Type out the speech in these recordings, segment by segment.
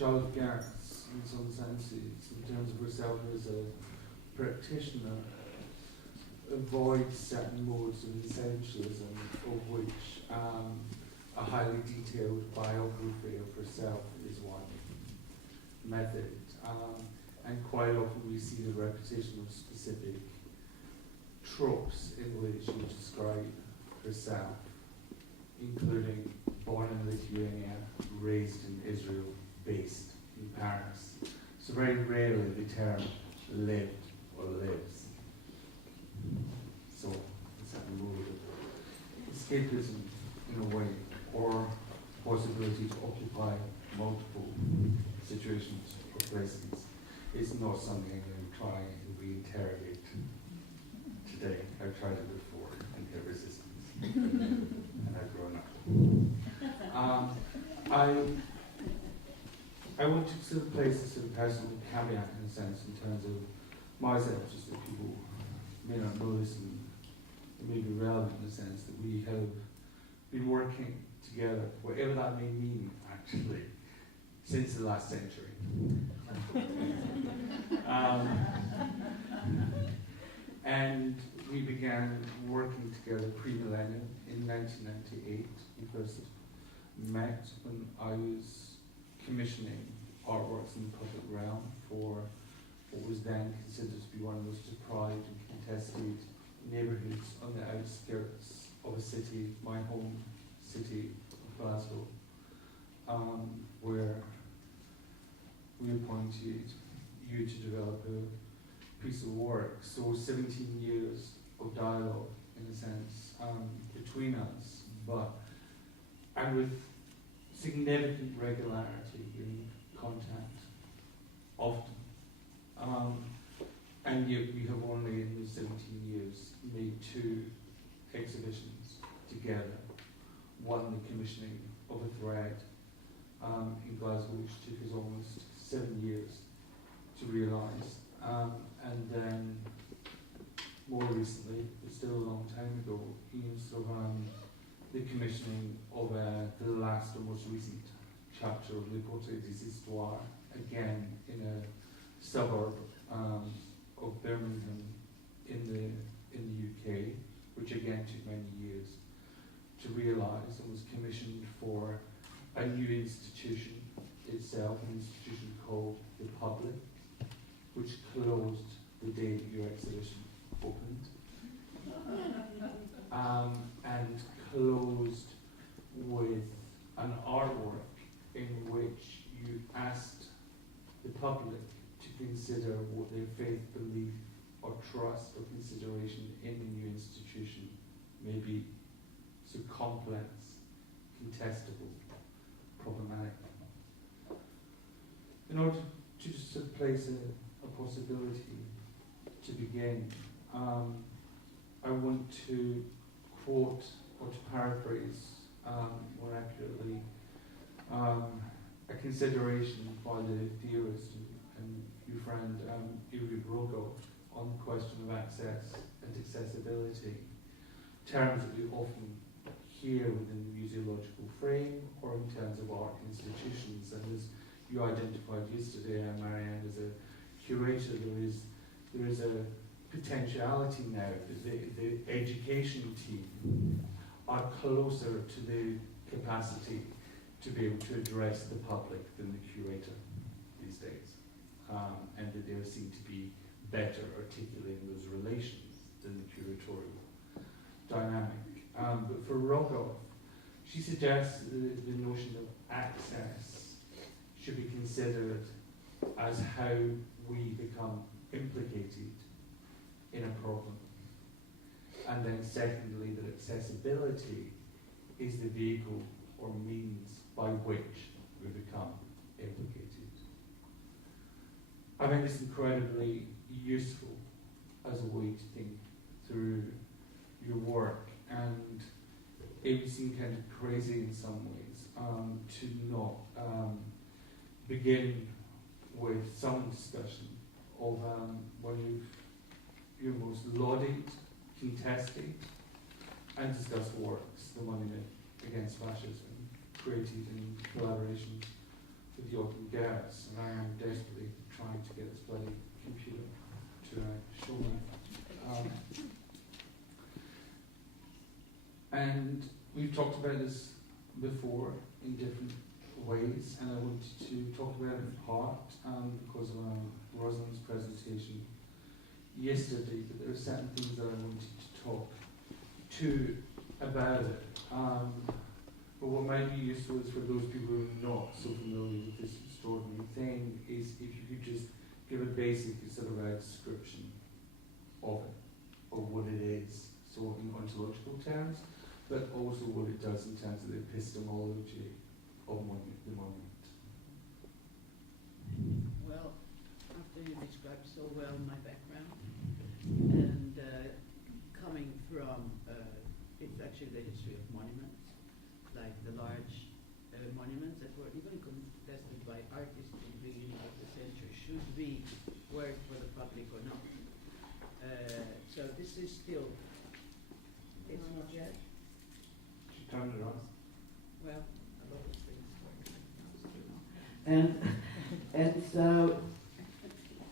Shalev-Gerz, in some senses, in terms of herself as a practitioner, avoids certain modes of essentialism, of which a highly detailed biography of herself is one method. And quite often we see the repetition of specific tropes in the way that she would describe herself, including born in Lithuania, raised in Israel, based in Paris. So very rarely the term lived or lives. So it's that mode of escapism in a way, or possibility to occupy multiple situations or places. It's not something I'm going to try and reinterrogate today. I've tried it before and had resistance. And I've grown up. I want to sort of place this sort of personal caveat in a sense in terms of myself, just that people may not know this and it may be relevant in the sense that we have been working together, whatever that may mean actually, since the last century. And we began working together pre-millennium in 1998. We first met when I was commissioning artworks in the public realm for what was then considered to be one of the most deprived and contested neighbourhoods on the outskirts of a city, my home city of Glasgow, where we appointed you to develop a piece of work. So 17 years of dialogue, in a sense, between us, and with significant regularity in contact, often. And yet we have only in those 17 years made 2 exhibitions together. One, the commissioning of a thread in Glasgow, which took us almost 7 years to realise. And then more recently, but still a long time ago, the commissioning of the last or most recent chapter of L'Hypothèse des Histoires, again in a suburb of Birmingham in the UK, which again took many years to realise and was commissioned for a new institution itself, an institution called The Public, which closed the day that your exhibition opened, and closed with an artwork in which you asked the public to consider what their faith, belief, or trust or consideration in the new institution may be. So complex, contestable, problematic. In order to just sort of place a possibility to begin, I want to quote or to paraphrase more accurately a consideration by the theorist and new friend Yuri Rogov on the question of access and accessibility, terms that we often hear within the museological frame or in terms of art institutions. And as you identified yesterday, Marianne, as a curator, there is a potentiality now that the education team are closer to the capacity to be able to address the public than the curator these days, and that they seem to be better articulating those relations than the curatorial dynamic. But for Rogov, she suggests the notion of access should be considered as how we become implicated in a problem. And then secondly, that accessibility is the vehicle or means by which we become implicated. I find this incredibly useful as a way to think through your work, and it would seem kind of crazy in some ways to not begin with some discussion of one of your most lauded, contested, and discussed works, the Monument Against Fascism, created in collaboration with Jochen Gerz, and I am desperately trying to get this bloody computer to show me. And we've talked about this before in different ways, and I wanted to talk about it in part because of Rosalyn's presentation yesterday, but there are certain things that I wanted to talk to about it. But what might be useful is for those people who are not so familiar with this extraordinary thing is if you could just give a basic sort of a description of it, of what it is, so in ontological terms, but also what it does in terms of the epistemology of the monument. Well, after you described so well my background, and coming from, it's actually the history of monuments, like the large monuments that were even contested by artists in the beginning of the century, should we work for the public or not? So this is still, it's not yet. She turned it on. Well, a lot of things work. And so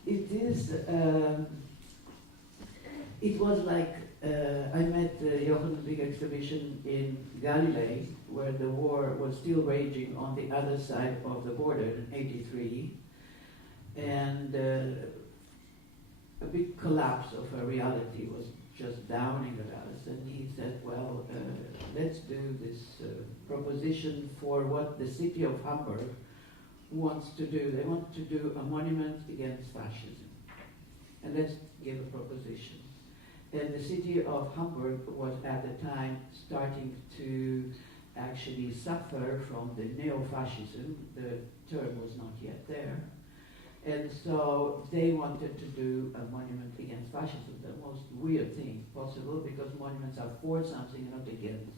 it is, it was like, I met Jochen's big exhibition in Galilee, where the war was still raging on the other side of the border in '83, and a big collapse of a reality was just downing at us, and he said, well, let's do this proposition for what the city of Hamburg wants to do. They want to do a monument against fascism, and let's give a proposition. And the city of Hamburg was at the time starting to actually suffer from the neo-fascism. The term was not yet there. And so they wanted to do a monument against fascism, the most weird thing possible, because monuments are for something and not against.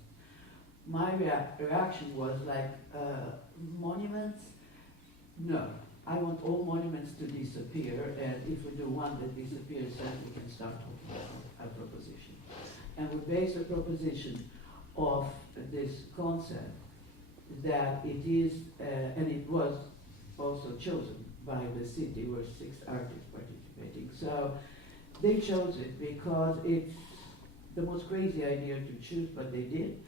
My reaction was like, monuments? No. I want all monuments to disappear, and if we do one that disappears, then we can start talking about a proposition. And we base a proposition of this concept that it is, and it was also chosen by the city, where 6 artists participating. So they chose it because it's the most crazy idea to choose, but they did.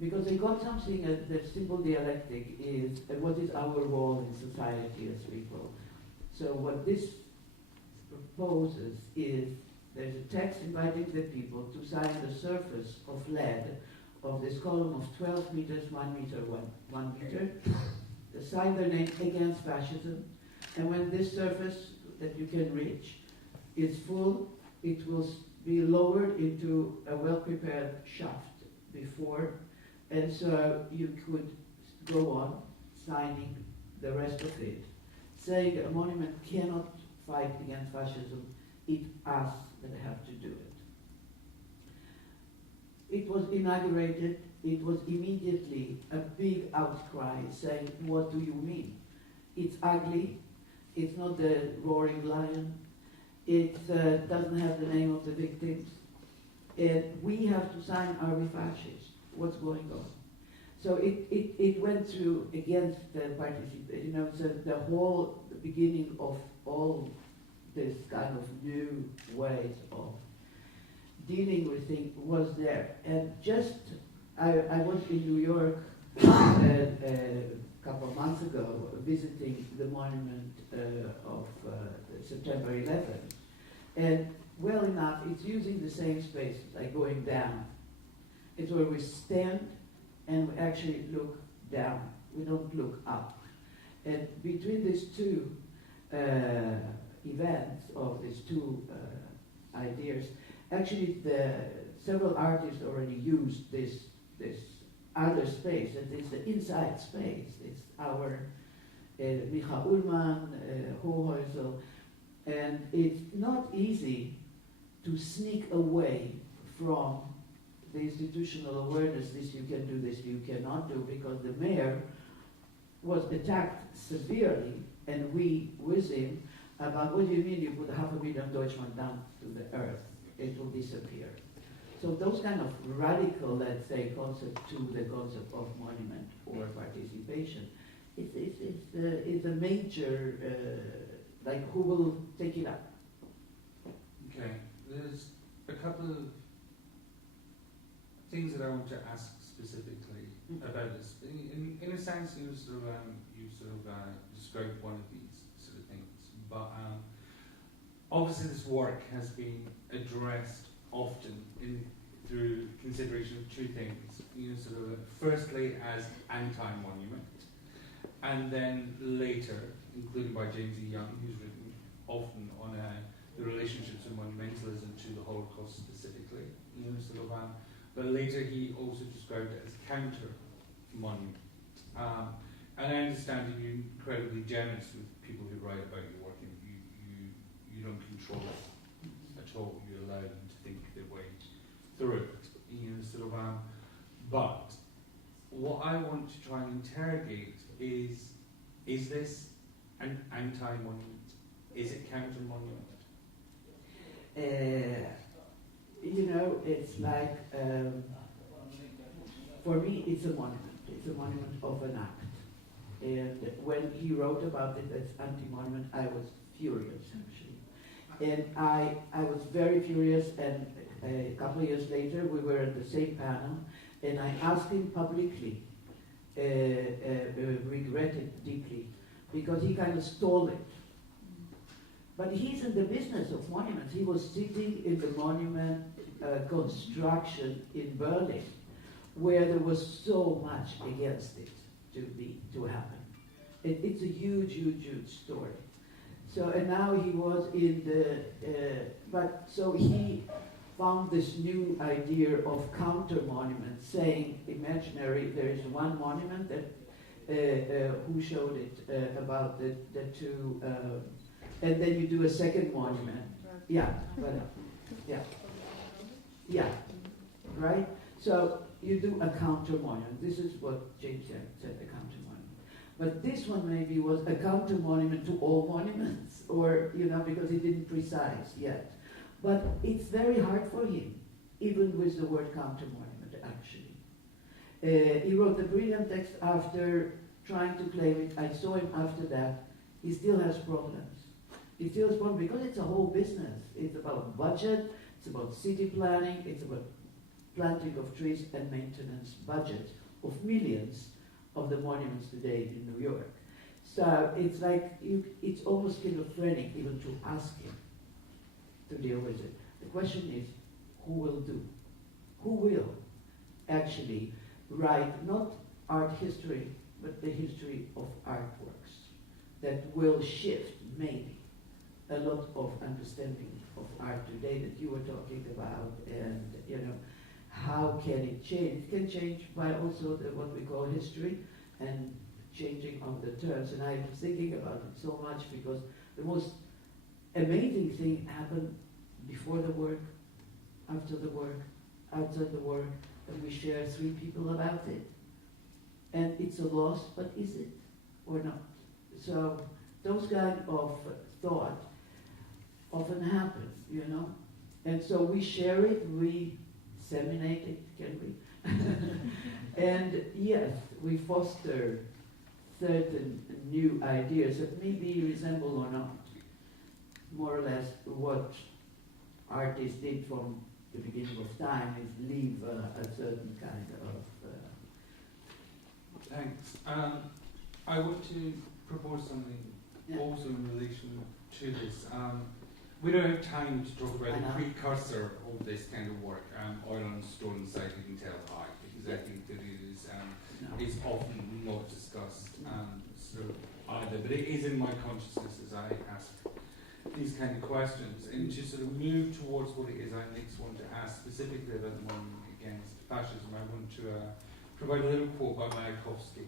Because they got something, the simple dialectic is, what is our role in society as people? So what this proposes is, there's a text inviting the people to sign the surface of lead of this column of 12 meters, 1 meter, 1 meter, sign their name against fascism, and when this surface that you can reach is full, it will be lowered into a well-prepared shaft before, and so you could go on signing the rest of it, saying a monument cannot fight against fascism, it's us that have to do it. It was inaugurated, it was immediately a big outcry saying, what do you mean? It's ugly, it's not the roaring lion, it doesn't have the name of the victims, and we have to sign, are we fascists? What's going on? So it went through against the participation, so the whole beginning of all this kind of new ways of dealing with things was there. And just, I was in New York a couple of months ago visiting the monument of September 11th. And well enough, it's using the same space, like going down. It's where we stand and we actually look down. We don't look up. And between these two events of these two ideas, actually several artists already used this other space, and it's the inside space. It's our Micha Ullmann, Hoheusel, and it's not easy to sneak away from the institutional awareness, this you can do, this you cannot do, because the mayor was attacked severely, and we with him, about what do you mean you put 500,000 Deutschland down to the earth? It will disappear. So those kind of radical, let's say, concept to the concept of monument or participation It's a major, like who will take it up? Okay, there's a couple of things that I want to ask specifically about this. In a sense, you sort of described one of these sort of things, but obviously this work has been addressed often through consideration of two things. Firstly as anti-monument, and then later, including by James E. Young, who's written often on the relationships of monumentalism to the Holocaust specifically. But later he also described it as counter-monument. And I understand that you're incredibly generous with people who write about your work, and you don't control it at all. You allow them to think their way through it. But what I want to try and interrogate is this an anti-monument? Is it counter-monument? It's like, for me, it's a monument. It's a monument of an act. And when he wrote about it as anti-monument, I was furious, actually. And I was very furious, and a couple of years later, we were at the same panel, and I asked him publicly, regretted deeply, because he kind of stole it. But he's in the business of monuments. He was sitting in the monument construction in Berlin, where there was so much against it to happen. It's a huge, huge, huge story. So, and now he was in so he found this new idea of counter monument, saying imaginary, there is one monument that, who showed it, about the two, and then you do a second monument. Yeah, right? So you do a counter monument. This is what James said, a counter monument. But this one maybe was a counter monument to all monuments, or, because he didn't precise yet. But it's very hard for him, even with the word counter monument, actually. He wrote a brilliant text after trying to claim it. I saw him after that. He still has problems. He still has problems because it's a whole business. It's about budget, it's about city planning, it's about planting of trees and maintenance budget of millions of the monuments today in New York. So it's like, it's almost schizophrenic even to ask him to deal with it. The question is, who will do? Who will actually write not art history, but the history of artworks that will shift maybe a lot of understanding of art today that you were talking about, and how can it change? It can change by also what we call history and changing of the terms. And I'm thinking about it so much because the most amazing thing happened before the work, after the work, outside the work, and we share three people about it. And it's a loss, but is it or not? So those kind of thought often happen, And so we share it, we disseminate it, can we? And yes, we foster certain new ideas that maybe resemble or not, more or less what artists did from the beginning of time, is leave a certain kind of... Thanks. I want to propose something also in relation to this. We don't have time to talk about the precursor of this kind of work, oil on stone site you can tell high, because I think that it is it's often not discussed either, but it is in my consciousness as I ask these kind of questions, and to sort of move towards what it is I next want to ask specifically about the monument against fascism. I want to provide a little quote by Mayakovsky,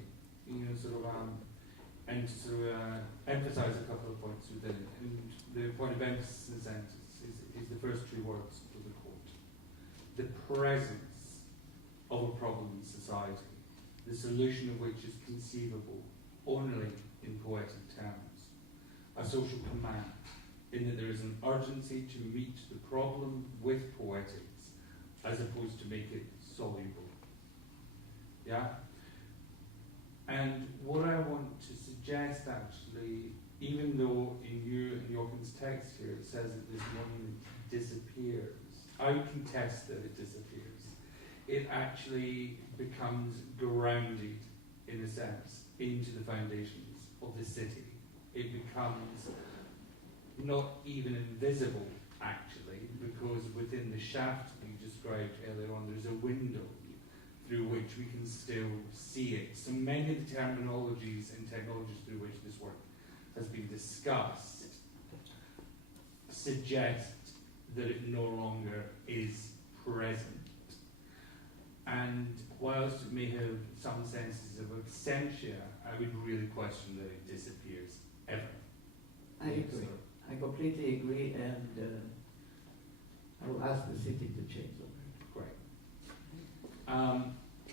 and to sort of emphasize a couple of points within it. And the point of emphasis in the sentence is the first two words of the quote. The presence of a problem in society, the solution of which is conceivable only in poetic terms. A social command, in that there is an urgency to meet the problem with poetics, as opposed to make it soluble. Yeah? And what I want to suggest actually, even though in you and Joachim's text here it says that this monument disappears, I contest that it disappears. It actually becomes grounded, in a sense, into the foundations of the city. It becomes not even invisible, actually, because within the shaft that you described earlier on, there's a window through which we can still see it. So many of the terminologies and technologies through which this work has been discussed suggest that it no longer is present. And whilst it may have some senses of absentia, I would really question that it disappears ever. I agree. I completely agree, and I will ask the city to change over. Great.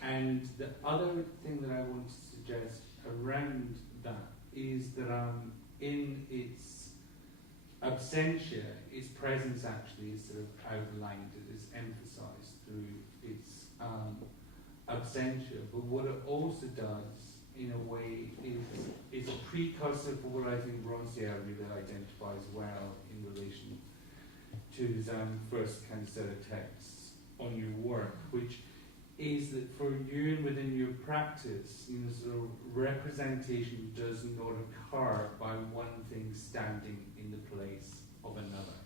And the other thing that I want to suggest around that is that in its absentia, its presence actually is sort of outlined, it is emphasized through its absentia. But what it also does, in a way, is a precursor for what I think Rosalyn really identifies well in relation to his first kind of set of texts on your work, which is that for you and within your practice, sort of representation does not occur by one thing standing in the place of another.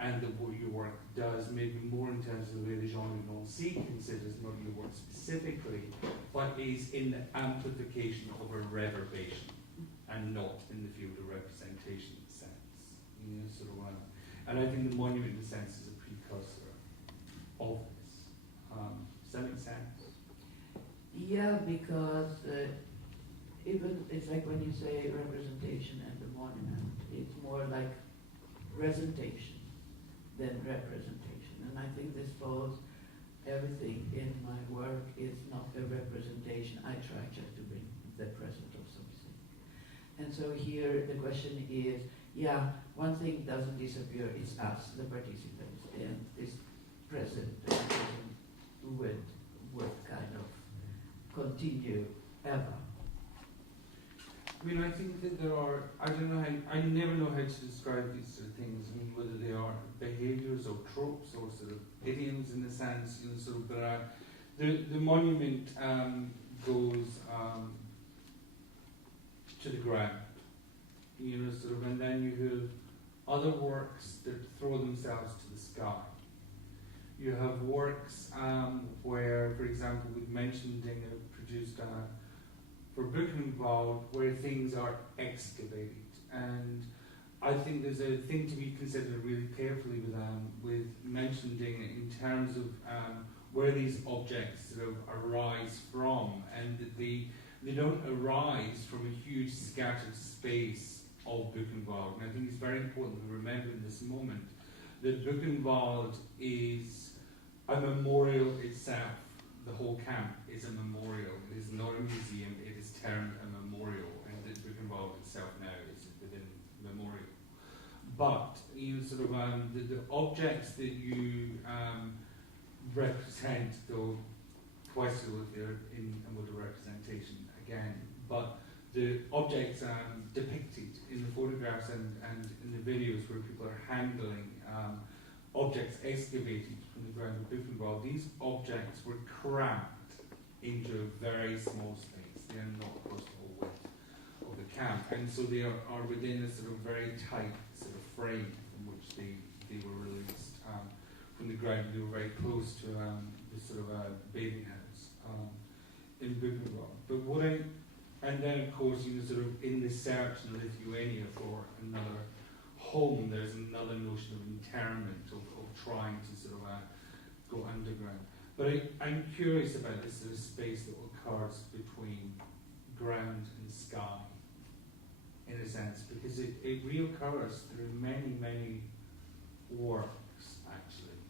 And that what your work does, maybe more in terms of the way the genre non-C considers not your work specifically, but is in the amplification of a reverberation and not in the field of representation sense. And I think the monument in a sense is a precursor of this. Does that make sense? Yeah, because even it's like when you say representation and the monument, it's more like presentation than representation. And I think this follows everything in my work is not a representation. I try just to bring the present of something. And so here the question is, yeah, one thing doesn't disappear, it's us, the participants, and this present would kind of continue ever. I mean, I think that there are, I never know how to describe these sort of things. I mean, whether they are behaviours or tropes or sort of idioms in a sense, but the monument goes to the ground, and then you have other works that throw themselves to the sky. You have works where, for example, we've mentioned Ding produced for Buchenwald, where things are excavated. And I think there's a thing to be considered really carefully with mentioning in terms of where these objects sort of arise from, and that they don't arise from a huge scattered space of Buchenwald. And I think it's very important to remember in this moment that Buchenwald is a memorial itself. The whole camp is a memorial. It is not a museum, it is termed a memorial, and the Buchenwald itself now is within memorial. But the objects that you represent, though questionable if they're in a mode of representation again, but the objects depicted in the photographs and in the videos where people are handling objects excavated from the ground of Buchenwald, these objects were cramped into a very small space. They are not across the whole width of the camp, and so they are within a sort of very tight sort of frame from which they were released from the ground. They were very close to the sort of bathing house in Buchenwald. But and then of course, sort of in the search in Lithuania for another home, there's another notion of interment, of trying to sort of go underground. But I'm curious about this sort of space that occurs between ground and sky, in a sense, because it reoccurs through many, many works, actually.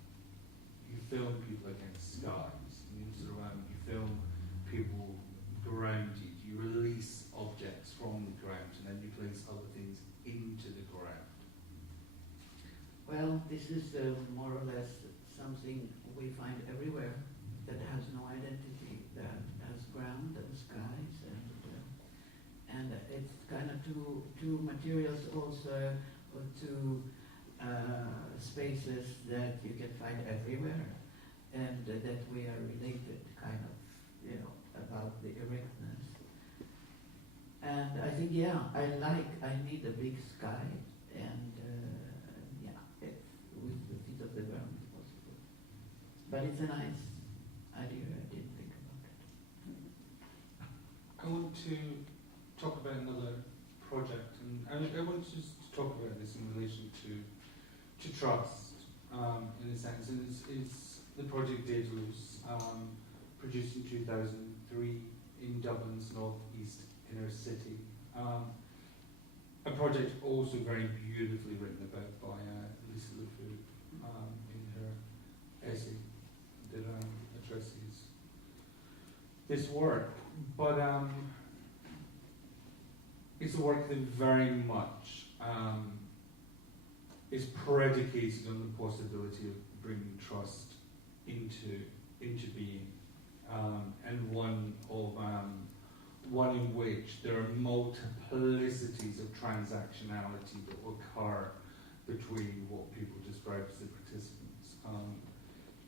You film people against skies, you film people grounded, you release objects from the ground, and then you place other things into the ground. Well, this is more or less something we find everywhere that has no identity, that has ground and skies And it's kind of two materials also, or two spaces that you can find everywhere, and that we are related, kind of, about the erectness. And I think, I need a big sky, and it's with the feet of the ground if possible. But it's a nice idea, I didn't think about it. I want to talk about another project, and I want to just talk about this in relation to trust, in a sense, and it's the project Daedalus, produced in 2003 in Dublin's northeast inner city. A project also very beautifully written about by Lisa LeFou in her essay that addresses this work. But it's a work that very much is predicated on the possibility of bringing trust into being, and one in which there are multiplicities of transactionality that occur between what people describe as the participants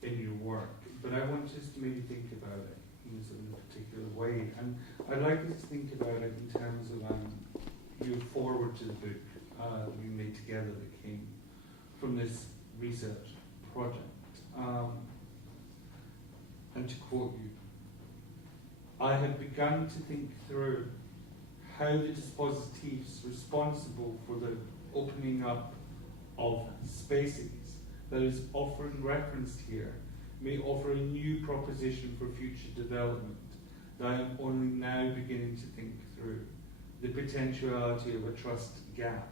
in your work. But I want us to maybe think about it in a particular way, and I'd like us to think about it in terms of your forward to the book that we made together that came from this research project. And to quote you, I have begun to think through how the dispositives responsible for the opening up of spaces that is often referenced here may offer a new proposition for future development that I am only now beginning to think through, the potentiality of a trust gap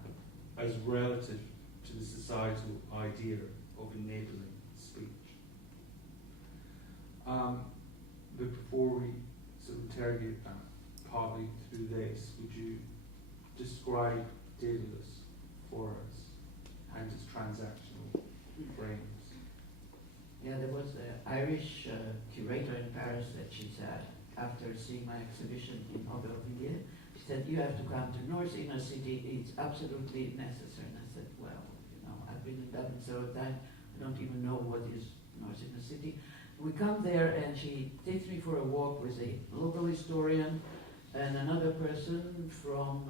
as relative to the societal idea of enabling speech. But before we sort of interrogate that partly through this, would you describe Daedalus for us and its transactional frames? Yeah, there was an Irish curator in Paris that she said, after seeing my exhibition in Aubervilliers, she said, you have to come to North Inner City, it's absolutely necessary. And I said, well, I've been in Dublin several times, I don't even know what is North Inner City. We come there and she takes me for a walk with a local historian and another person from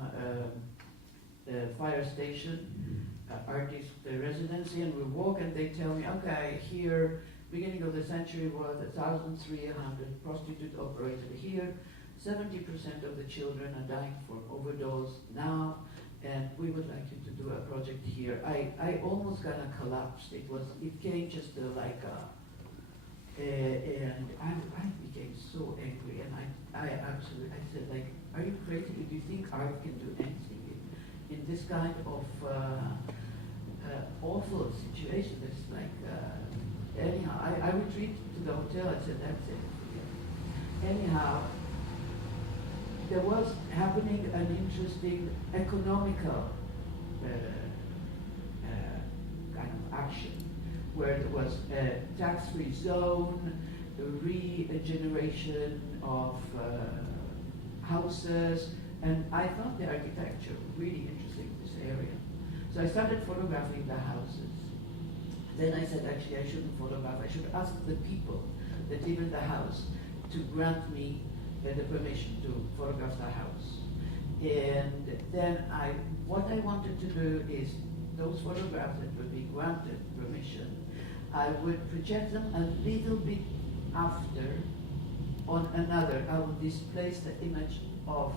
the fire station, artist residency, and we walk and they tell me, okay, here, beginning of the century was 1,300 prostitutes operated here, 70% of the children are dying from overdose now, and we would like you to do a project here. I almost kind of collapsed. It came just like a, and I became so angry, and I said, like, are you crazy? Do you think art can do anything in this kind of awful situation? That's like, anyhow, I retreated to the hotel. I said, that's it. Anyhow, there was happening an interesting economical kind of action, where there was a tax-free zone, a regeneration of houses, and I thought the architecture really interesting in this area. So I started photographing the houses. Then I said, actually, I shouldn't photograph. I should ask the people that live in the house to grant me the permission to photograph the house. And then what I wanted to do is those photographs that would be granted permission, I would project them a little bit after on another. I would displace the image of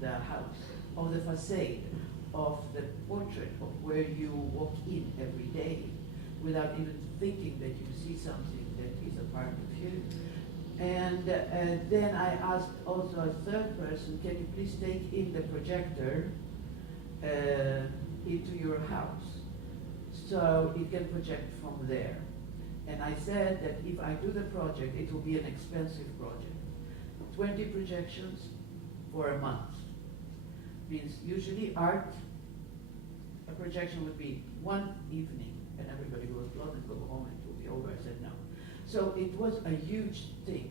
the house, of the facade, of the portrait of where you walk in every day without even thinking that you see something that is a part of you. And then I asked also a third person, can you please take in the projector into your house so it can project from there. And I said that if I do the project, it will be an expensive project. 20 projections for a month. Means usually art, a projection would be one evening and everybody will applaud and go home and it will be over. I said no. So it was a huge thing.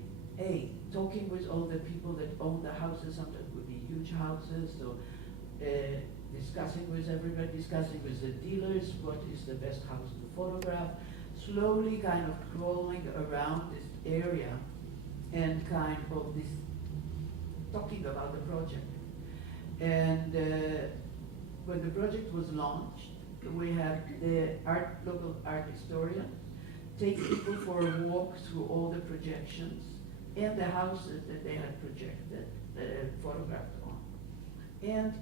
Talking with all the people that own the houses sometimes would be huge houses, so discussing with everybody, discussing with the dealers what is the best house to photograph, slowly kind of crawling around this area and kind of this talking about the project. And when the project was launched, we had the local art historian take people for a walk through all the projections and the houses that they had projected, photographed on. And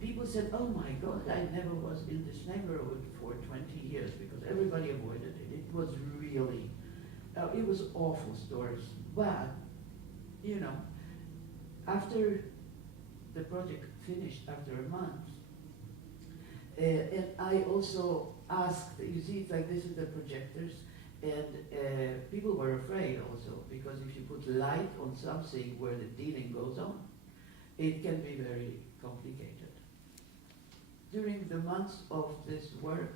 people said, oh my God, I never was in this neighborhood for 20 years because everybody avoided it. It was really, it was awful stories. But, you know, after the project finished, after a month, and I also asked, you see, it's like this is the projectors, and people were afraid also, because if you put light on something where the dealing goes on, it can be very complicated. During the months of this work,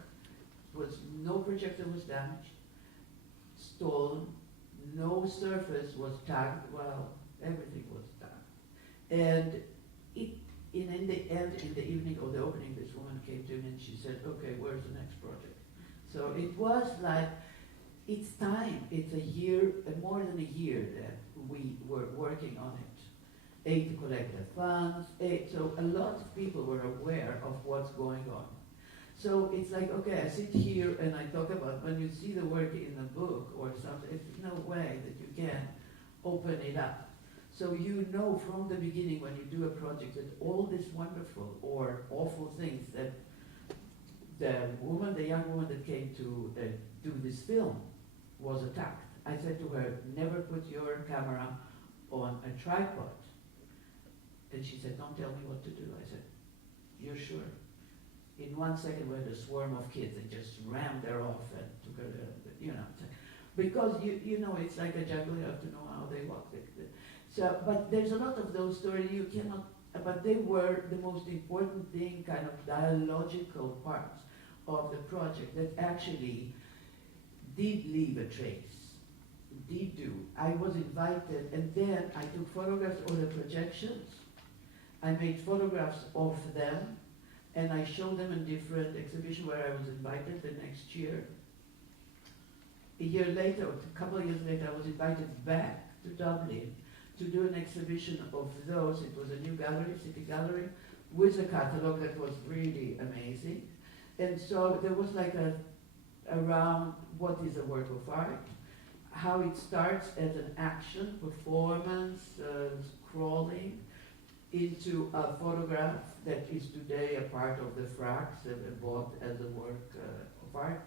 no projector was damaged, stolen, no surface was tagged, well, everything was tagged. And in the end, in the evening of the opening, this woman came to me and she said, okay, where's the next project? So it was like, it's time, it's a year, more than a year that we were working on it. To collect the funds, so a lot of people were aware of what's going on. So it's like, okay, I sit here and I talk about, when you see the work in a book or something, it's no way that you can open it up. So you know from the beginning when you do a project that all these wonderful or awful things that the young woman that came to do this film was attacked. I said to her, never put your camera on a tripod. And she said, don't tell me what to do. I said, you're sure? In 1 second we had a swarm of kids and just rammed her off and took her, you know. Because you know, it's like a jungle, you have to know how they walk. So, but there's a lot of those stories you cannot, but they were the most important thing, kind of dialogical parts of the project that actually did leave a trace, did do. I was invited, and then I took photographs of the projections. I made photographs of them, and I showed them in different exhibitions where I was invited the next year. A year later, a couple of years later, I was invited back to Dublin to do an exhibition of those. It was a new gallery, city gallery, with a catalog that was really amazing. And so there was like around what is a work of art, how it starts as an action, performance, scrolling, into a photograph that is today a part of the fracks bought as a work of art.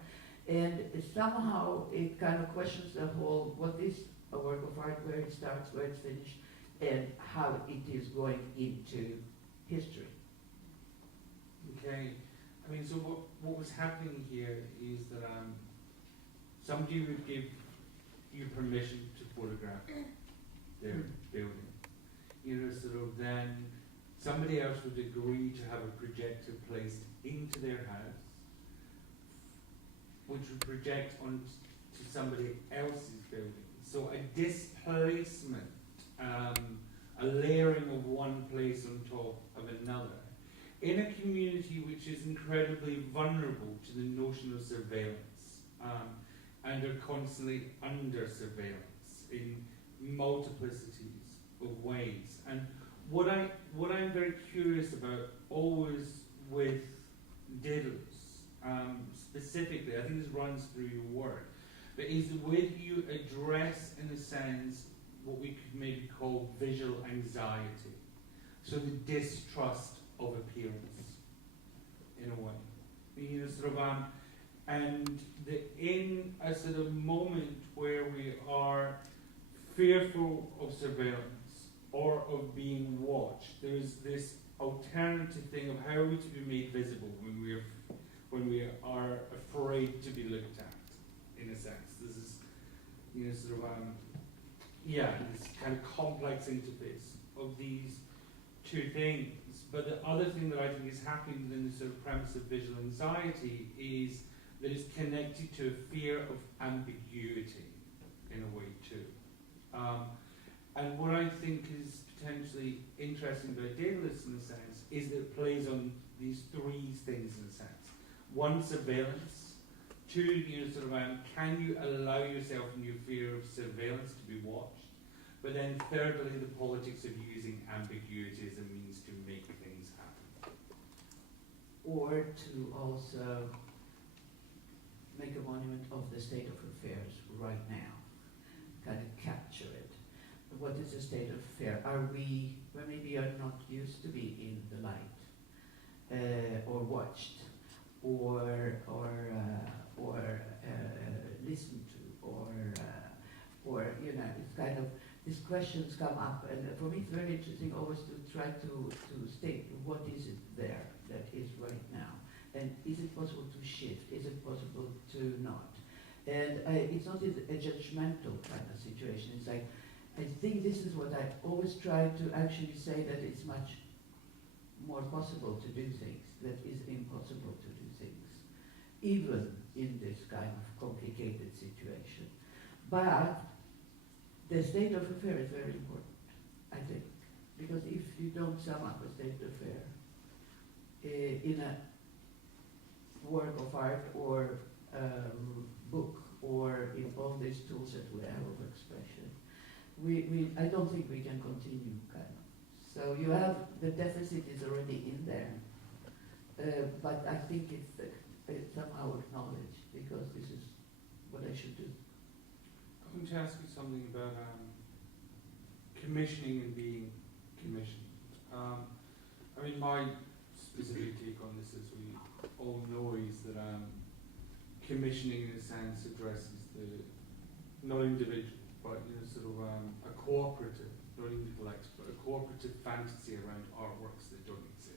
And somehow it kind of questions the whole, what is a work of art, where it starts, where it's finished, and how it is going into history. Okay, I mean, so what was happening here is that somebody would give you permission to photograph their building. You know, sort of then somebody else would agree to have a projector placed into their house, which would project onto somebody else's building. So a displacement, a layering of one place on top of another, in a community which is incredibly vulnerable to the notion of surveillance, and are constantly under surveillance in multiplicities of ways. And what I'm very curious about always with diddles, specifically, I think this runs through your work, but is with you address, in a sense, what we could maybe call visual anxiety. So the distrust of appearance, in a way. You know, sort of, and in a sort of moment where we are fearful of surveillance or of being watched, there is this alternative thing of how are we to be made visible when we are afraid to be looked at, in a sense. This is, you know, sort of, this kind of complex interface of these two things. But the other thing that I think is happening within the sort of premise of visual anxiety is that it's connected to a fear of ambiguity, in a way too. And what I think is potentially interesting about dataless in a sense is that it plays on these three things in a sense. One, surveillance. Two, sort of can you allow yourself in your fear of surveillance to be watched? But then thirdly, the politics of using ambiguity as a means to make things happen. Or to also make a monument of the state of affairs right now, kind of capture it. What is the state of affair? Are we, well, maybe are not used to be in the light, or watched, or listened to, or it's kind of, these questions come up, and for me it's very interesting always to try to state what is it there that is right now, and is it possible to shift? Is it possible to not? And it's not a judgmental kind of situation. It's like, I think this is what I always try to actually say, that it's much more possible to do things that is impossible to do things, even in this kind of complicated situation. But the state of affair is very important, I think, because if you don't sum up a state of affair in a work of art or book or in all these tools that we have of expression, I don't think we can continue, kind of. So you have, the deficit is already in there, but I think it's somehow acknowledged, because this is what I should do. I'm going to ask you something about commissioning and being commissioned. I mean, my specific take on this, as we all know, is that commissioning, in a sense, addresses the not individual, but sort of a cooperative, not even collective, but a cooperative fantasy around artworks that don't exist.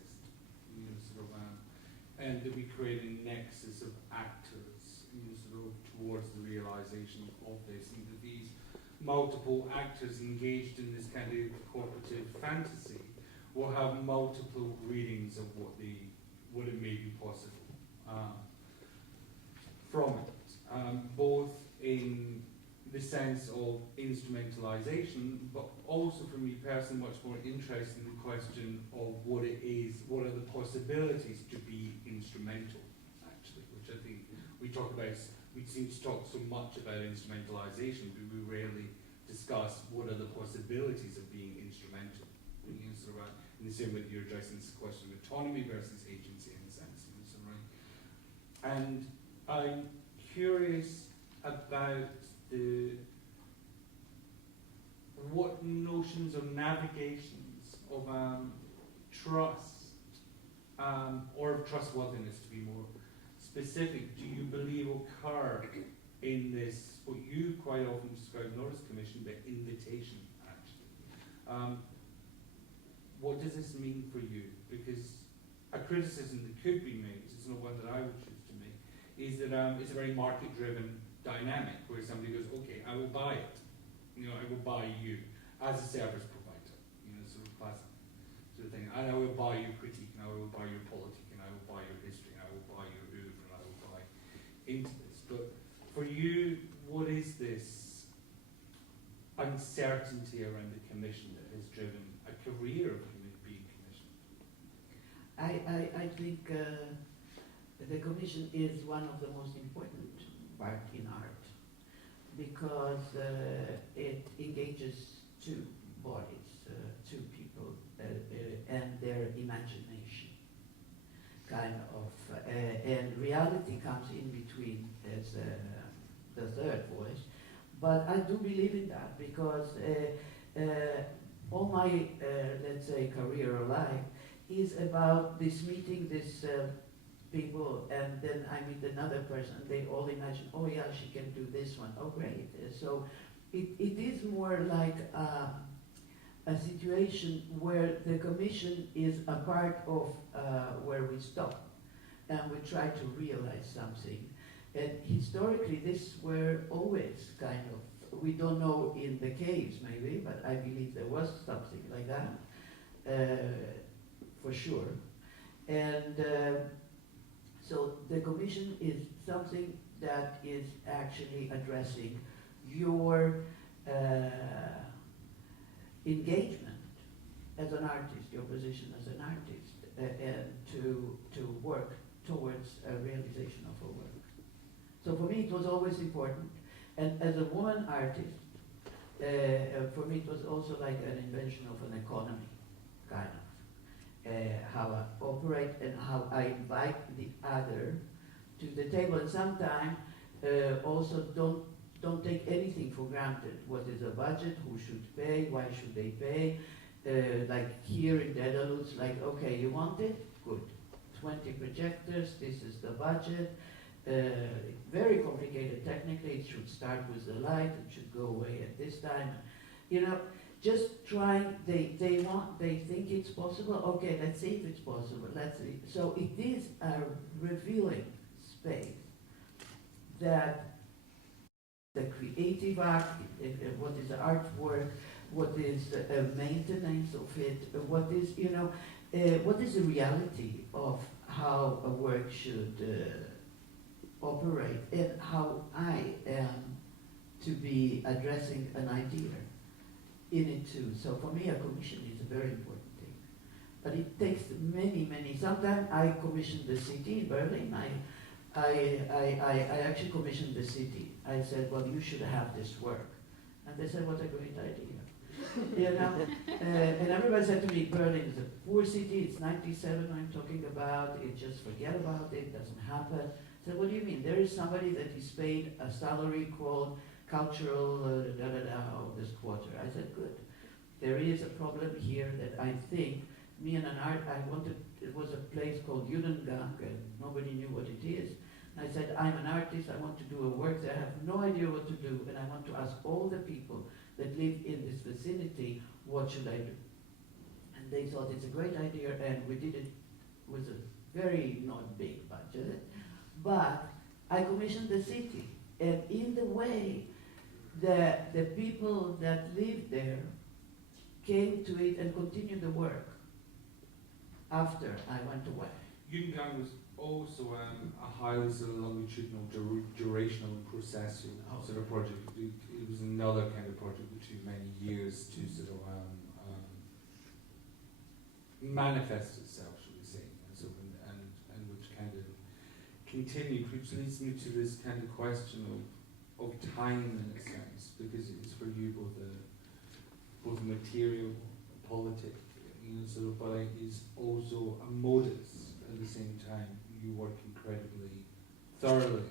And that we create a nexus of actors, sort of towards the realization of this, and that these multiple actors engaged in this kind of cooperative fantasy will have multiple readings of what it may be possible from it, both in the sense of instrumentalization, but also for me personally much more interested in the question of what it is, what are the possibilities to be instrumental, actually, which I think we talk about. We seem to talk so much about instrumentalization, but we rarely discuss what are the possibilities of being instrumental. Sort of, in the same way that you're addressing this question of autonomy versus agency, in a sense. And I'm curious about what notions or navigations of trust or of trustworthiness, to be more specific, do you believe occur in this, what you quite often describe not as commission, but invitation, actually? What does this mean for you? Because a criticism that could be made, it's not one that I would choose to make, is that it's a very market-driven dynamic where somebody goes, okay, I will buy it. I will buy you as a service provider, sort of classic sort of thing. And I will buy your critique, and I will buy your politic, and I will buy your history, and I will buy your oeuvre, and I will buy into this. But for you, what is this uncertainty around the commission that has driven a career of being commissioned? I think the commission is one of the most important part in art, because it engages two bodies, two people, and their imagination, kind of, and reality comes in between as the third voice. But I do believe in that, because all my, let's say, career or life is about this meeting, this people, and then I meet another person, and they all imagine, oh yeah, she can do this one, oh great. So it is more like a situation where the commission is a part of where we stop, and we try to realize something. And historically, this were always kind of, we don't know in the caves maybe, but I believe there was something like that, for sure. And so the commission is something that is actually addressing your engagement as an artist, your position as an artist, and to work towards a realization of her work. So for me it was always important, and as a woman artist, for me it was also like an invention of an economy, kind of, how I operate and how I invite the other to the table, and sometimes also don't take anything for granted. What is a budget? Who should pay? Why should they pay? Like here in Dedalus, like, okay, you want it? Good. 20 projectors, this is the budget. Very complicated technically. It should start with the light, it should go away at this time. You know, just trying, they think it's possible. Okay, let's see if it's possible. Let's see. So it is a revealing space that the creative art, what is artwork, what is maintenance of it, what is, you know, what is the reality of how a work should operate, and how I am to be addressing an idea in it too. So for me, a commission is a very important thing. But it takes many, sometimes I commission the city in Berlin. I actually commissioned the city. I said, well, you should have this work. And they said, what a great idea. You know? And everybody said to me, Berlin is a poor city, it's 97 I'm talking about, it just forget about it, doesn't happen. I said, what do you mean? There is somebody that is paid a salary called cultural of this quarter. I said, good. There is a problem here that I think, me and an art, it was a place called Judengang, and nobody knew what it is. I said, I'm an artist, I want to do a work that I have no idea what to do, and I want to ask all the people that live in this vicinity, what should I do? And they thought it's a great idea, and we did it with a very not big budget, but I commissioned the city, and in the way that the people that lived there came to it and continued the work after I went away. Judengang was also a highly sort of longitudinal, durational, processual sort of project. It was another kind of project which took many years to sort of manifest itself, shall we say, and which kind of continued, which leads me to this kind of question of time in a sense, because it's for you both a material, politic, you know, sort of, but it is also a modus at the same time. You work incredibly thoroughly,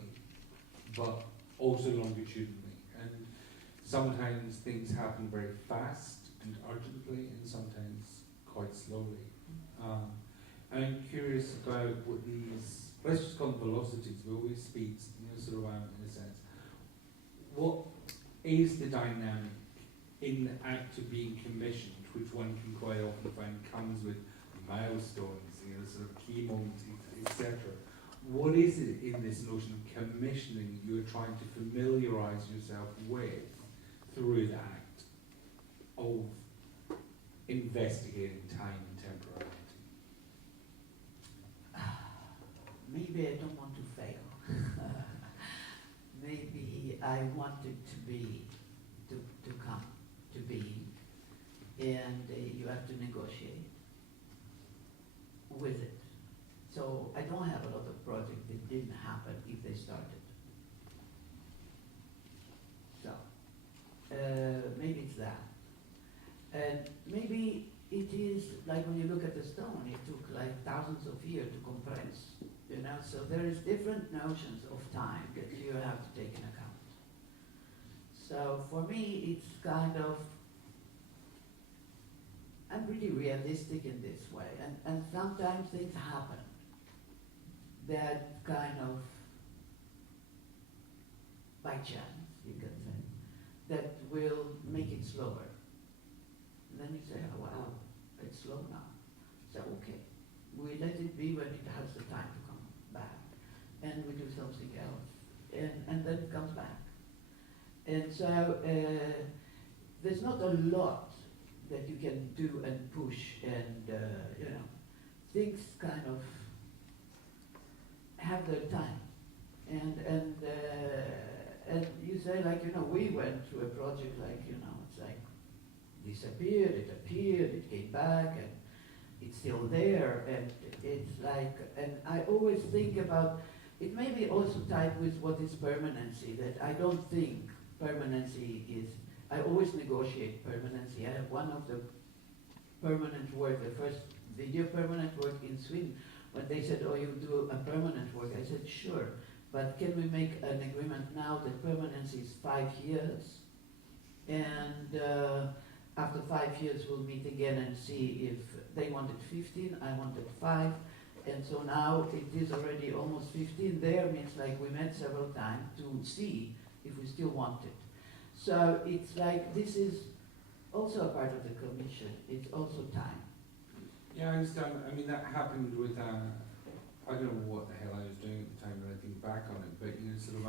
but also longitudinally. And sometimes things happen very fast and urgently, and sometimes quite slowly. And I'm curious about what these, let's just call them velocities, but always speeds, you know, sort of in a sense. What is the dynamic in the act of being commissioned, which one can quite often find comes with milestones, you know, sort of key moments, etc. What is it in this notion of commissioning you're trying to familiarize yourself with through the act of investigating time and temporality? Maybe I don't want to fail. Maybe I want it to be, to come to being, and you have to negotiate with it. So I don't have a lot of projects that didn't happen if they started. So maybe it's that. And maybe it is like when you look at the stone, it took like thousands of years to compress, you know, so there is different notions of time that you have to take in account. So for me, it's kind of, I'm pretty realistic in this way, and sometimes things happen that kind of, by chance, you can say, that will make it slower. And then you say, oh, wow, it's slow now. So, okay, we let it be when it has the time to come back, and we do something else, and then it comes back. And so, there's not a lot that you can do and push, and, you know, things kind of have their time. And you say, like, you know, we went through a project like, you know, it's like disappeared, it appeared, it came back, and it's still there, and it's like, and I always think about, it may be also tied with what is permanency, that I don't think permanency is, I always negotiate permanency. I have one of the permanent work, the first video permanent work in Sweden, when they said, oh, you do a permanent work, I said, sure, but can we make an agreement now that permanency is 5 years, and after 5 years we'll meet again and see if they wanted 15, I wanted 5, and so now it is already almost 15 there, means like we met several times to see if we still want it. So it's like, this is also a part of the commission, it's also time. Yeah, I understand. I mean, that happened with, I don't know what the hell I was doing at the time when I think back on it, but, you know, sort of,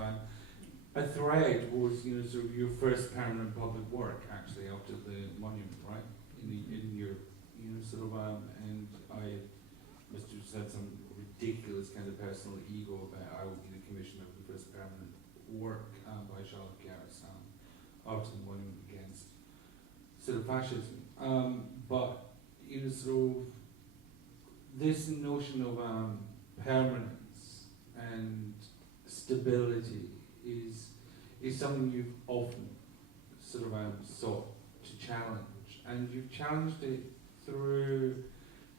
a thread was, you know, sort of your first permanent public work, actually, after the monument, right? In your, you know, sort of, and I must have said some ridiculous kind of personal ego about I will be the commissioner of the first permanent work by Shalev-Gerz after the monument against sort of fascism. But, you know, sort of, this notion of permanence and stability is something you've often sort of sought to challenge, and you've challenged it through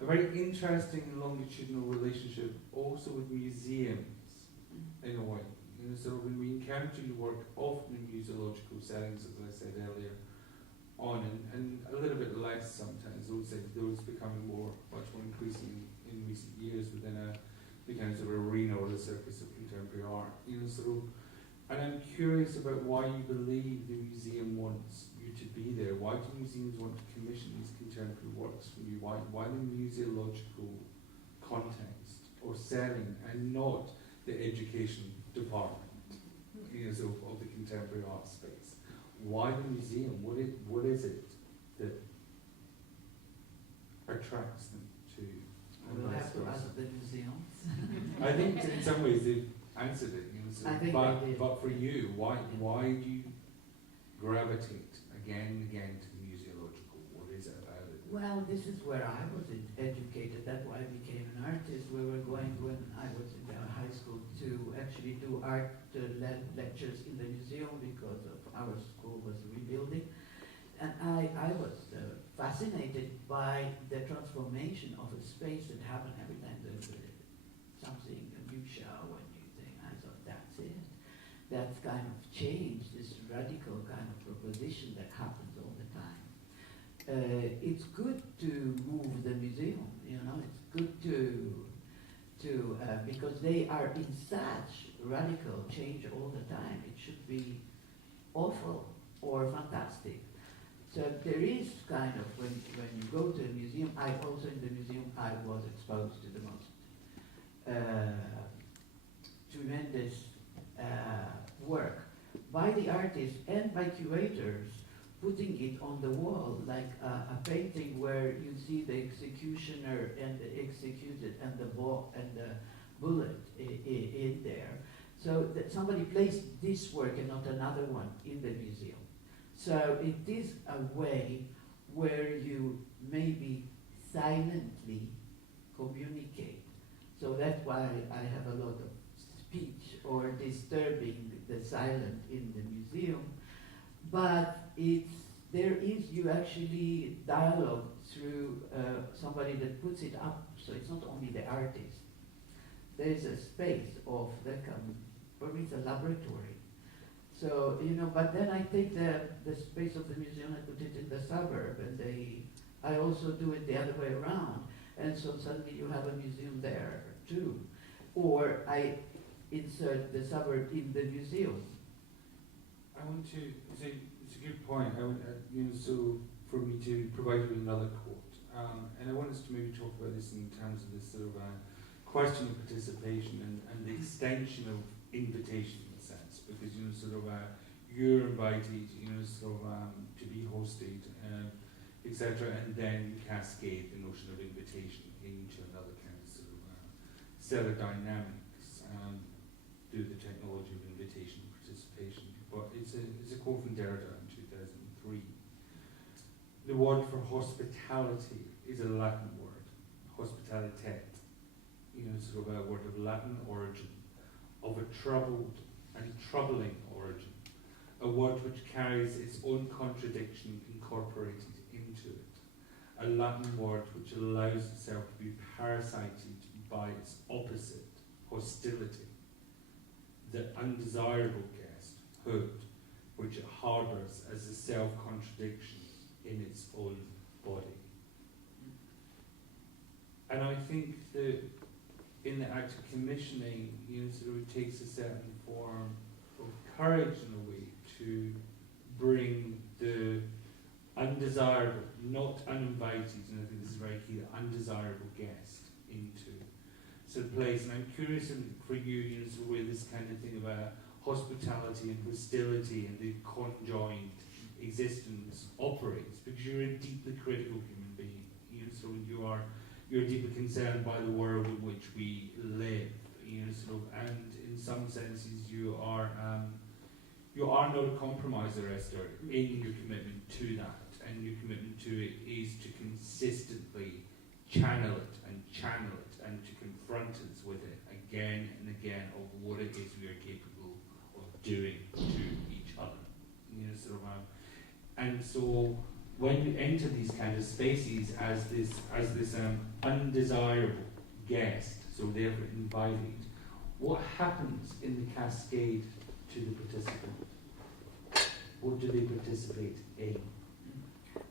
a very interesting and longitudinal relationship also with museums in a way. You know, sort of when we encounter your work often in museological settings, as I said earlier on, and a little bit less sometimes, those becoming much more increasing in recent years within the kind of sort of arena or the circus of contemporary art. You know, sort of, and I'm curious about why you believe the museum wants you to be there. Why do museums want to commission these contemporary works from you? Why the museological context or setting and not the education department, you know, so of the contemporary art space? Why the museum? What is it that attracts them to? We'll have to ask the museums. I think in some ways they've answered it. You know, so I think but for you, why do you gravitate again and again to the museological? What is it about it? Well, this is where I was educated. That's why I became an artist. We were going, when I was in the high school, to actually do art lectures in the museum because of our school was rebuilding. And I was fascinated by the transformation of a space that happened every time there's something, a new show, a new thing. I thought, that's it. That kind of change, this radical kind of proposition that happens all the time. It's good to move the museum, you know, it's good to because they are in such radical change all the time. It should be awful or fantastic. So there is kind of, when you go to a museum, I also in the museum, I was exposed to the most tremendous work by the artists and by curators, putting it on the wall, like a painting where you see the executioner and the executed and the bullet in there. So that somebody placed this work and not another one in the museum. So it is a way where you maybe silently communicate. So that's why I have a lot of speech or disturbing the silent in the museum. But there is, you actually dialogue through somebody that puts it up, so it's not only the artist. There's a space of that for me it's a laboratory. So, you know, but then I take the space of the museum and put it in the suburb, and I also do it the other way around. And so suddenly you have a museum there too. Or I insert the suburb in the museum. I want to, it's a good point. I want, you know, so for me to provide you with another quote. And I want us to maybe talk about this in terms of this sort of question of participation and the extension of invitation in a sense. Because, you know, sort of you're invited, you know, sort of to be hosted, etc. And then you cascade the notion of invitation into another kind of sort of set of dynamics through the technology of invitation and participation. But it's a quote from Derrida in 2003. the word for hospitality is a Latin word, hospitalitet, sort of a word of Latin origin, of a troubled and troubling origin, a word which carries its own contradiction incorporated into it, a Latin word which allows itself to be parasited by its opposite, hostility, the undesirable guest, hood, which it harbours as a self-contradiction in its own body. And I think that in the act of commissioning, sort of takes a certain form of courage in a way to bring the undesirable, not uninvited, and I think this is very key, the undesirable guest into sort of place. And I'm curious for you, sort of where this kind of thing about hospitality and hostility and the conjoined existence operates, because you're a deeply critical human being. So you're deeply concerned by the world in which we live. Sort of, and in some senses you are not a compromiser, Esther, in your commitment to that, and your commitment to it is to consistently channel it and to confront us with it again and again of what it is we are capable of doing to each other. And so when you enter these kind of spaces as this undesirable guest, so therefore invited, what happens in the cascade to the participant? What do they participate in?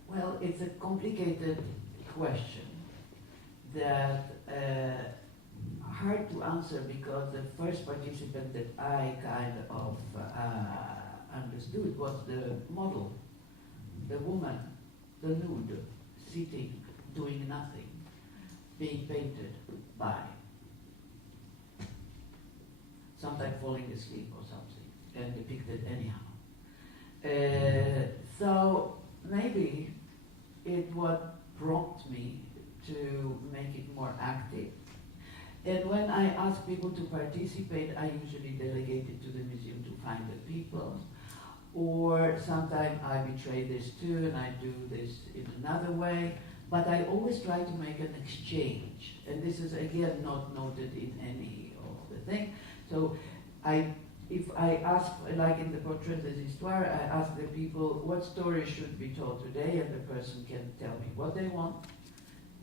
Well, it's a complicated question that hard to answer, because the first participant that I kind of understood was the model, the woman, the nude, sitting, doing nothing, being painted by, sometimes falling asleep or something, and depicted anyhow. So maybe it would prompt me to make it more active. And when I ask people to participate, I usually delegate it to the museum to find the people. Or sometimes I betray this too, and I do this in another way. But I always try to make an exchange. And this is, again, not noted in any of the thing. So if I ask, like in the Portrait des Histoires, I ask the people what story should be told today, and the person can tell me what they want,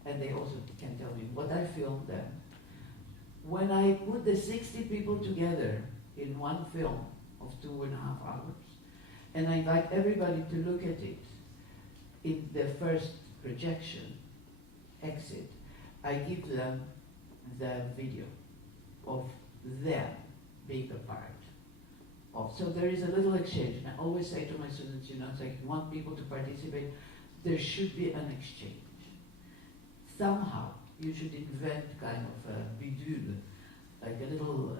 and they also can tell me what I filmed them. When I put the 60 people together in one film of 2.5 hours, and I invite everybody to look at it in the first projection, exit, I give them the video of them being a part of. So there is a little exchange. And I always say to my students, if I want people to participate, there should be an exchange. Somehow, you should invent kind of a bidule, like a little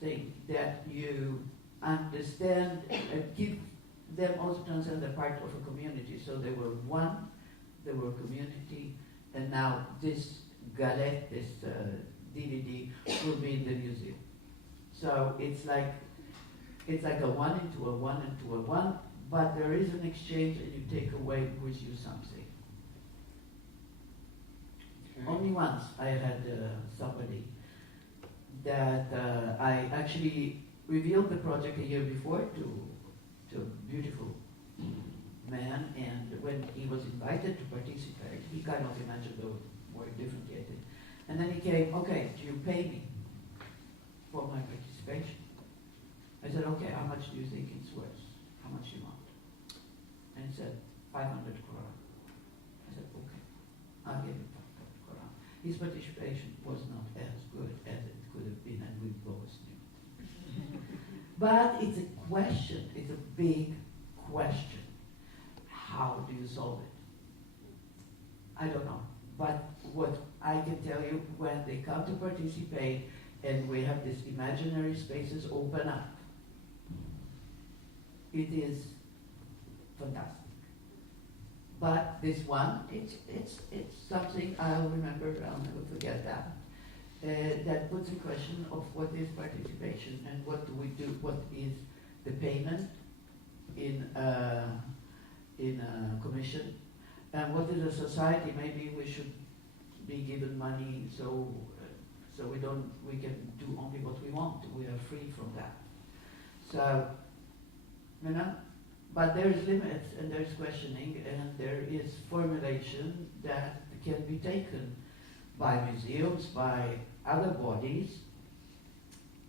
thing that you understand and give them also to understand they're part of a community. So they were one, they were a community, and now this galette, this DVD, will be in the museum. So it's like a one into a one into a one, but there is an exchange, and you take away with you something. Okay. Only once I had somebody that I actually revealed the project a year before to a beautiful man, and when he was invited to participate, he kind of imagined the work differently, I think. And then he came, okay, do you pay me for my participation? I said, okay, how much do you think it's worth? How much you want? And he said, 500 korah. I said, okay, I'll give you 500 korah. His participation was not as good as it could have been, and we both knew it. But it's a question, it's a big question. How do you solve it? I don't know. But what I can tell you, when they come to participate and we have these imaginary spaces open up, it is fantastic. But this one, it's something I'll remember, I'll never forget that. That puts in question of what is participation and what do we do, what is the payment in a commission, And what is a society? Maybe we should be given money so we can do only what we want. We are free from that. So, you know, but there is limits and there is questioning and there is formulation that can be taken by museums, by other bodies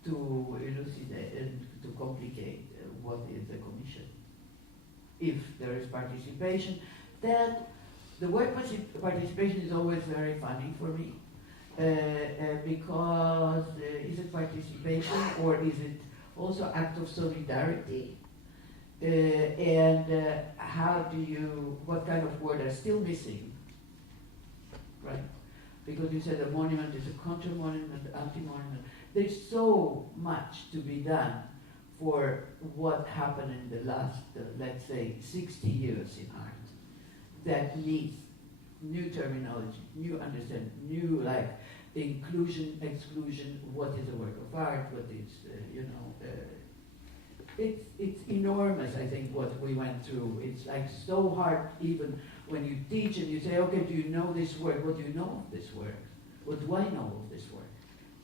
to elucidate and to complicate what is a commission. If there is participation, that the word participation is always very funny for me because is it participation or is it also act of solidarity? How do you, what kind of word are still missing, right? Because you said a monument is a counter-monument, anti-monument. There's so much to be done for what happened in the last, let's say, 60 years in art that needs new terminology, new understanding, new like inclusion, exclusion, what is a work of art, what is, it's enormous, I think, what we went through. It's like so hard even when you teach and you say, okay, do you know this work? What do you know of this work? What do I know of this work?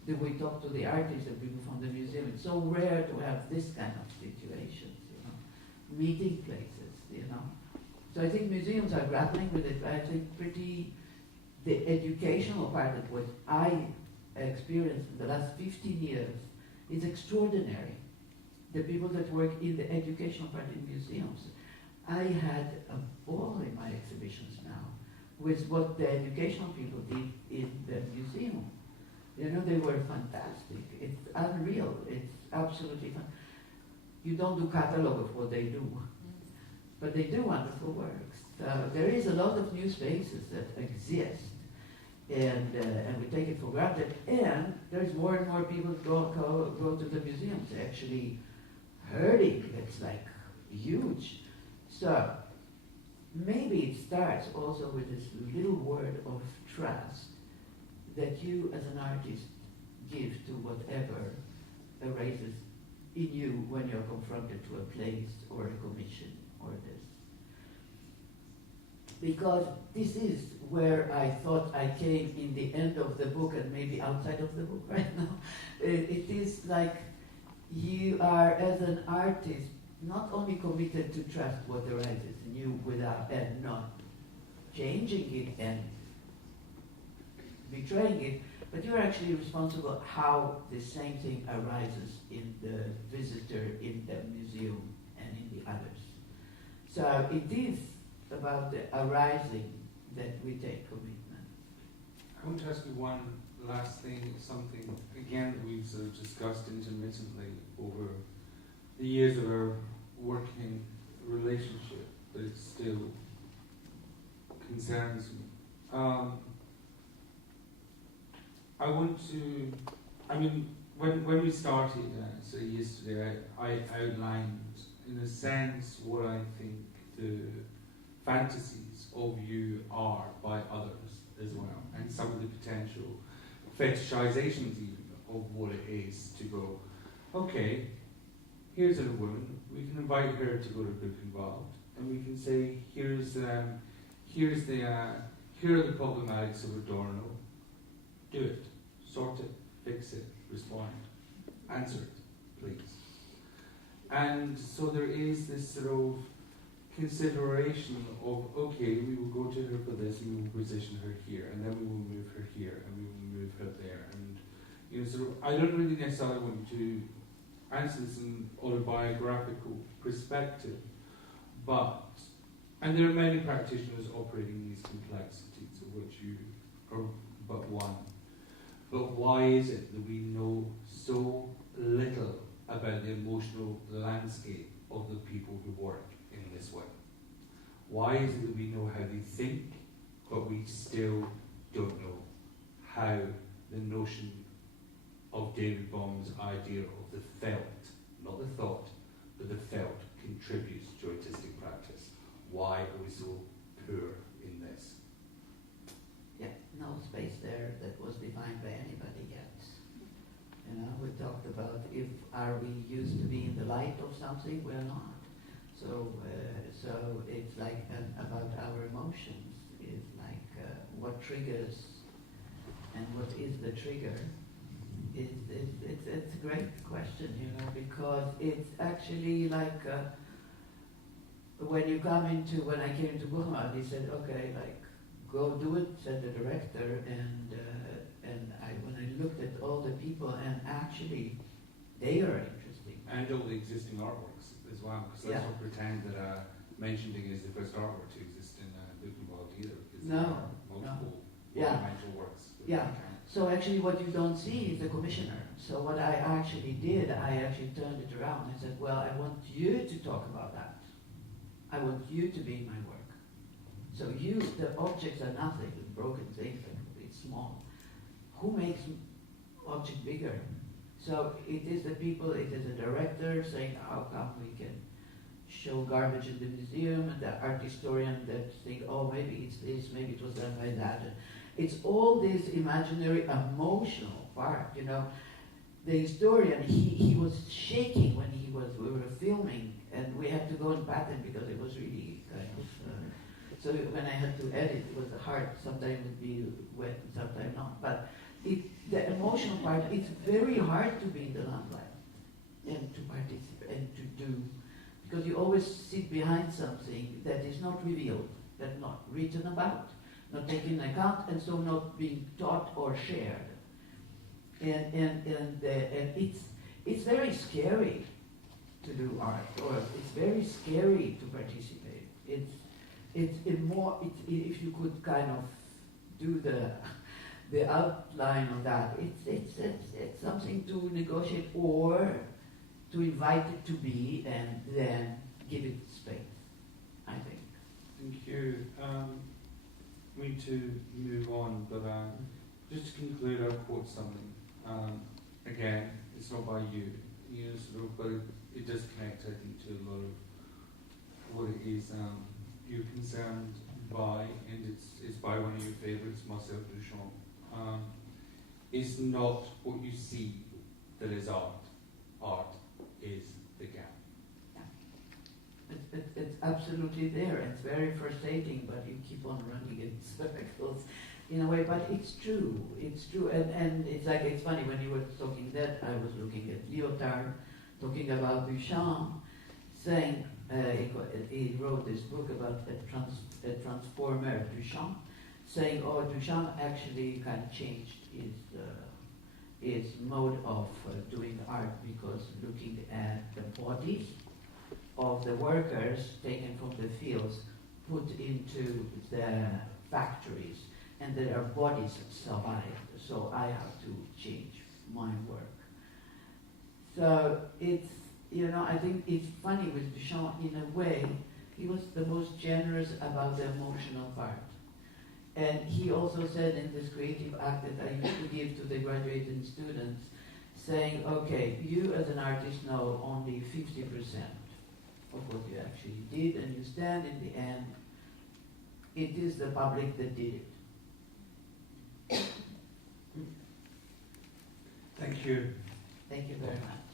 Do we talk to the artists and people from the museum? It's so rare to have this kind of situations, meeting places, So I think museums are grappling with it. I think the educational part of what I experienced in the last 15 years is extraordinary. The people that work in the educational part in museums. I had a ball in my exhibitions now with what the educational people did in the museum. They were fantastic. It's unreal. It's absolutely fun. You don't do catalog of what they do, but they do wonderful works. There is a lot of new spaces that exist, and we take it for granted. And there's more and more people go to the museums. Actually, hurting. It's like huge. So maybe it starts also with this little word of trust that you as an artist give to whatever arises in you when you're confronted to a place or a commission or this. Because this is where I thought I came in the end of the book and maybe outside of the book right now. It is like you are, as an artist, not only committed to trust what arises in you without and not changing it and betraying it, but you're actually responsible how the same thing arises in the visitor, in the museum, and in the others. So it is about the arising that we take commitment. I want to ask you one last thing, something, again, that we've sort of discussed intermittently over the years of our working relationship, but it still concerns me. When we started, so yesterday, I outlined, in a sense, what I think the fantasies of you are by others as well, and some of the potential fetishizations even of what it is to go, okay, here's a woman, we can invite her to go to Buchenwald, and we can say, here are the problematics of Adorno, do it, sort it, fix it, respond, answer it, please. And so there is this sort of consideration of, okay, we will go to her for this, and we will position her here, and then we will move her here, and we will move her there. And sort of, I don't really necessarily want to answer this in autobiographical perspective, and there are many practitioners operating these complexities, of which you are but one. But why is it that we know so little about the emotional landscape of the people who work in this way? Why is it that we know how they think, but we still don't know how the notion of David Bowman's idea of the felt, not the thought, but the felt contributes to artistic practice? Why are we so poor in this? Yeah, no space there that was defined by anybody yet. We talked about are we used to be in the light of something? We're not. So it's like about our emotions. It's like what triggers and what is the trigger. It's a great question, you know, because it's actually like when I came into Barnard, he said, okay, like go do it, said the director, and when I looked at all the people, and actually they are interesting. And all the existing artworks as well, because let's not pretend that mentioning is the first artwork to exist in Gothenburg either, because there are multiple monumental works. Yeah. So actually what you don't see is the commissioner. So what I actually did, I actually turned it around and said, well, I want you to talk about that. I want you to be in my work. So the objects are nothing, broken things, it's small. Who makes object bigger? So it is the people, it is the director saying, how come we can show garbage in the museum, and the art historian that think, oh, maybe it's this, maybe it was done by that. It's all this imaginary, emotional part, you know. The historian, he was shaking when we were filming, and we had to go and pat him because it was really kind of, so when I had to edit, it was hard. Sometimes it would be wet, and sometimes not. But the emotional part, it's very hard to be in the limelight and to participate and to do, because you always sit behind something that is not revealed, that's not written about, not taken into account, and so not being taught or shared. And it's very scary to do art, or it's very scary to participate. If you could kind of do the outline of that, it's something to negotiate or to invite it to be, and then give it space, I think. Thank you. We need to move on, but just to conclude, I'll quote something. Again, it's not by you, but it does connect, I think, to a lot of what it is you're concerned by, and it's by one of your favourites, Marcel Duchamp. It's not what you see that is art. Art is the gap. Yeah. It's absolutely there. It's very frustrating, but you keep on running in circles in a way. But it's true. It's true. And it's like, it's funny, when you were talking that, I was looking at Lyotard, talking about Duchamp, saying, he wrote this book about a transformer, Duchamp, saying, oh, Duchamp actually kind of changed his mode of doing art, because looking at the bodies of the workers taken from the fields, put into the factories, and their bodies survived. So I have to change my work. So it's, I think it's funny with Duchamp, in a way, he was the most generous about the emotional part. And he also said in this creative act that I used to give to the graduating students, saying, okay, you as an artist know only 50% of what you actually did, and you stand in the end. It is the public that did it. Thank you. Thank you very much.